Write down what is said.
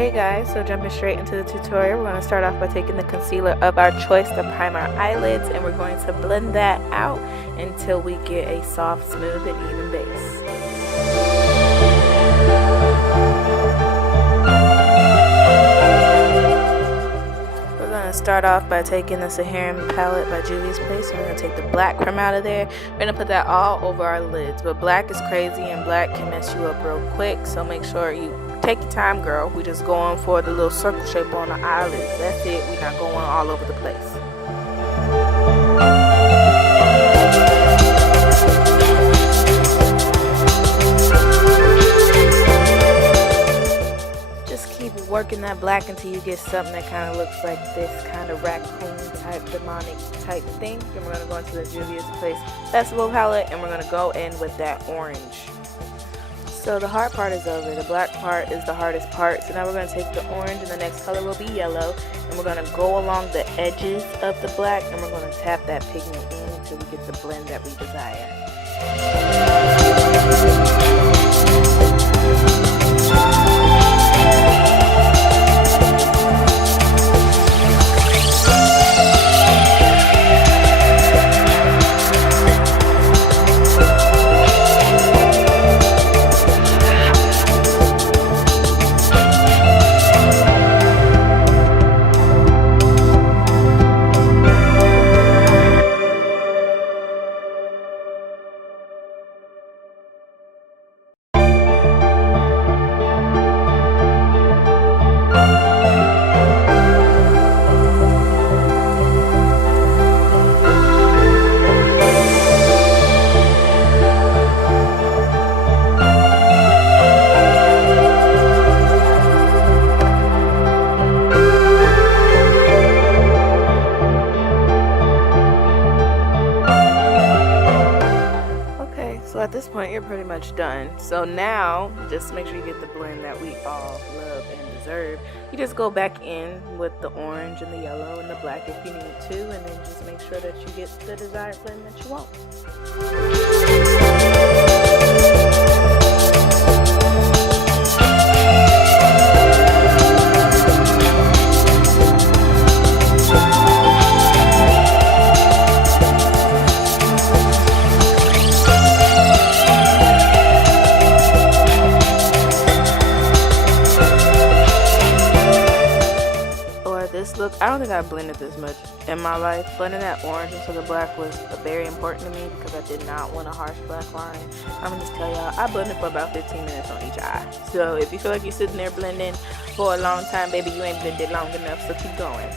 Hey guys, so jumping straight into the tutorial, we're going to start off by taking the concealer of our choice to prime our eyelids, and we're going to blend that out until we get a soft, smooth, and even base. We're going to start off by taking the Saharan palette by Juvia's Place. We're going to take the black from out of there. We're going to put that all over our lids, but black is crazy and black can mess you up real quick, so make sure you take your time, girl. We just going for the little circle shape on the eyelids. That's it. We're not going all over the place. Just keep working that black until you get something that kind of looks like this kind of raccoon type, demonic type thing. Then we're going to go into the Juvia's Place Festival palette, and we're going to go in with that orange. So the hard part is over. The black part is the hardest part. So now we're going to take the orange, and the next color will be yellow, and we're going to go along the edges of the black, and we're going to tap that pigment in until we get the blend that we desire. So at this point, you're pretty much done. So now, just make sure you get the blend that we all love and deserve. You just go back in with the orange and the yellow and the black if you need to, and then just make sure that you get the desired blend that you want. Look, I don't think I blended this much in my life. Blending that orange into the black was very important to me because I did not want a harsh black line. I'm gonna just tell y'all, I blended for about 15 minutes on each eye. So if you feel like you're sitting there blending for a long time, baby, you ain't blended long enough, so keep going.